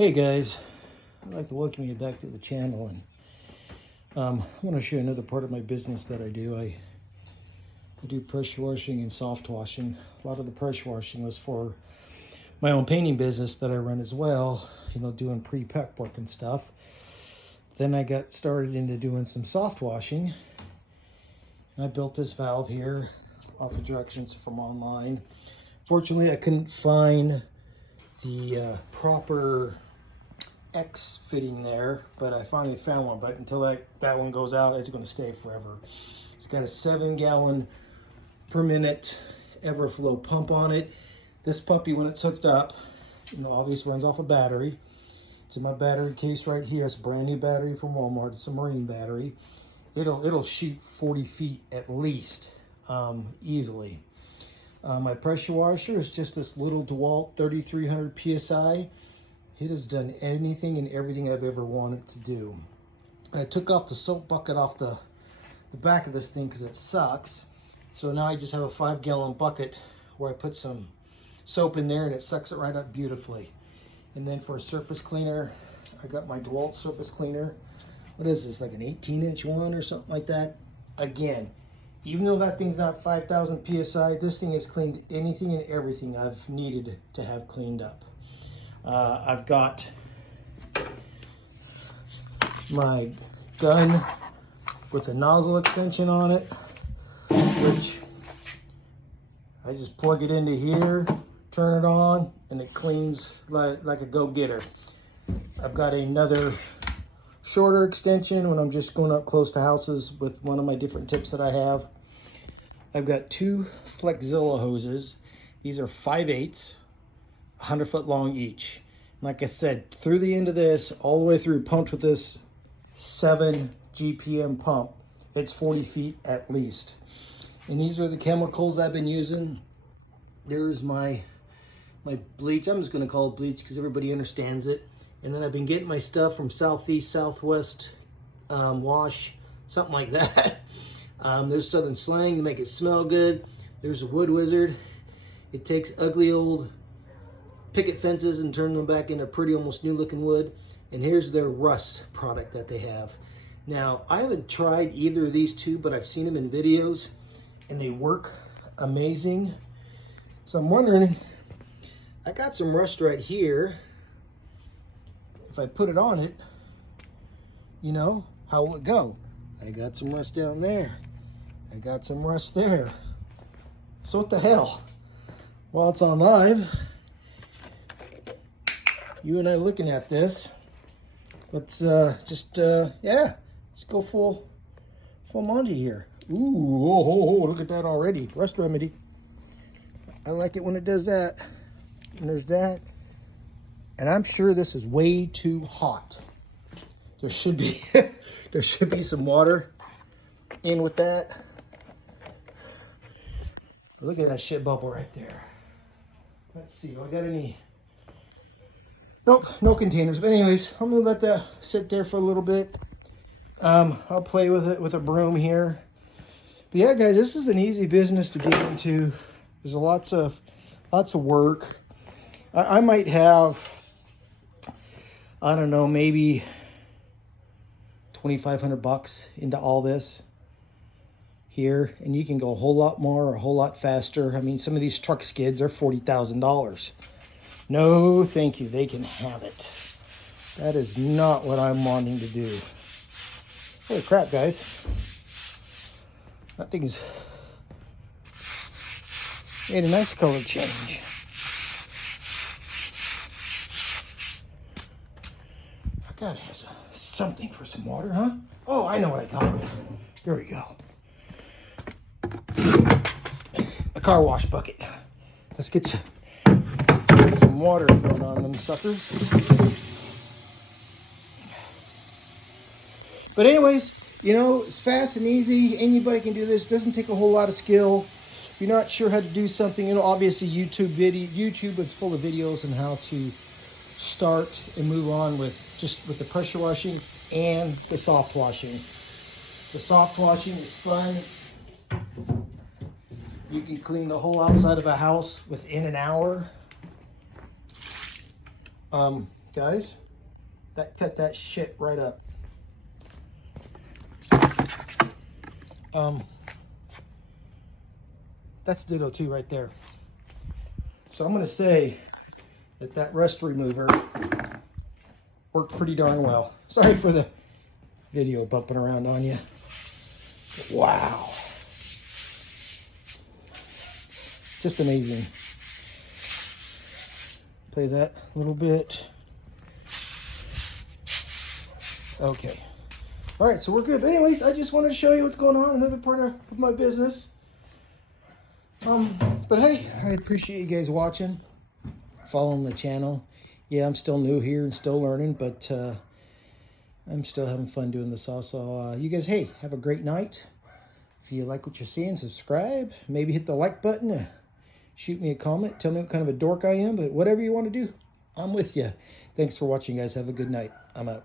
Hey guys, I'd like to welcome you back to the channel, and I want to show you another part of my business that I do. I do pressure washing and soft washing. A lot of the pressure washing was for my own painting business that I run as well, you know, doing pre-prep work and stuff. Then I got started into doing some soft washing. I built this valve here off of directions from online. Fortunately, I couldn't find the proper X fitting there, but I finally found one. But until that one goes out, it's going to stay forever. It's got a 7-gallon per minute Everflow pump on it. This puppy, when it's hooked up, you know, obviously runs off a battery. It's in my battery case right here. It's a brand new battery from Walmart. It's a marine battery. It'll shoot 40 feet at least, easily. My pressure washer is just this little DeWalt 3300 PSI. It has done anything and everything I've ever wanted to do. I took off the soap bucket off the back of this thing because it sucks. So now I just have a 5-gallon bucket where I put some soap in there and it sucks it right up beautifully. And then for a surface cleaner, I got my DeWalt surface cleaner. What is this, like an 18-inch one or something like that? Again, even though that thing's not 5,000 PSI, this thing has cleaned anything and everything I've needed to have cleaned up. I've got my gun with a nozzle extension on it, which I just plug it into here, turn it on, and it cleans like a go-getter. I've got another shorter extension when I'm just going up close to houses with one of my different tips that I have. I've got 2 Flexzilla hoses. These are 5/8, 100 foot long each. Like I said, through the end of this, all the way through, pumped with this 7 GPM pump, it's 40 feet at least. And these are the chemicals I've been using. There's my bleach. I'm just going to call it bleach because everybody understands it. And then I've been getting my stuff from Southeast, Southwest Wash, something like that. There's Southern Slang to make it smell good. There's a Wood Wizard. It takes ugly old picket fences and turns them back into pretty, almost new looking wood. And here's their rust product that they have. Now, I haven't tried either of these two, but I've seen them in videos and they work amazing. So I'm wondering, I got some rust right here. If I put it on it, you know, how will it go? I got some rust down there. I got some rust there. So what the hell? While it's on live, you and I looking at this, let's yeah, let's go full Monty here. Ooh, look at that already. Rust remedy. I like it when it does that. And there's that. And I'm sure this is way too hot. There should be there should be some water in with that. Look at that shit bubble right there. Let's see, do I got any? Nope, no containers. But anyways, I'm gonna let that sit there for a little bit. I'll play with it with a broom here. But yeah, guys, this is an easy business to get into. There's lots of work. I might have, I don't know, maybe $2,500 into all this here, and you can go a whole lot more, a whole lot faster. I mean, some of these truck skids are $40,000. No, thank you. They can have it. That is not what I'm wanting to do. Holy crap, guys. That thing's made a nice color change. I gotta have something for some water, huh? Oh, I know what I got. There we go. A car wash bucket. Let's get some water thrown on them suckers. But anyways, you know, it's fast and easy. Anybody can do this. It doesn't take a whole lot of skill. If you're not sure how to do something, you know, obviously YouTube is full of videos on how to start and move on with the pressure washing and the soft washing. The soft washing is fun. You can clean the whole outside of a house within an hour. guys. That cut that shit right up. That's Ditto 2 right there. So I'm going to say that that rust remover worked pretty darn well. Sorry for the video bumping around on you. Wow. Just amazing. Play that a little bit. Okay. All right, so we're good. But anyways, I just wanted to show you what's going on, another part of my business. But hey, I appreciate you guys watching, following the channel. Yeah, I'm still new here and still learning, but I'm still having fun doing this also. You guys, hey, have a great night. If you like what you're seeing, subscribe. Maybe hit the like button. Shoot me a comment. Tell me what kind of a dork I am, but whatever you want to do, I'm with you. Thanks for watching, guys. Have a good night. I'm out.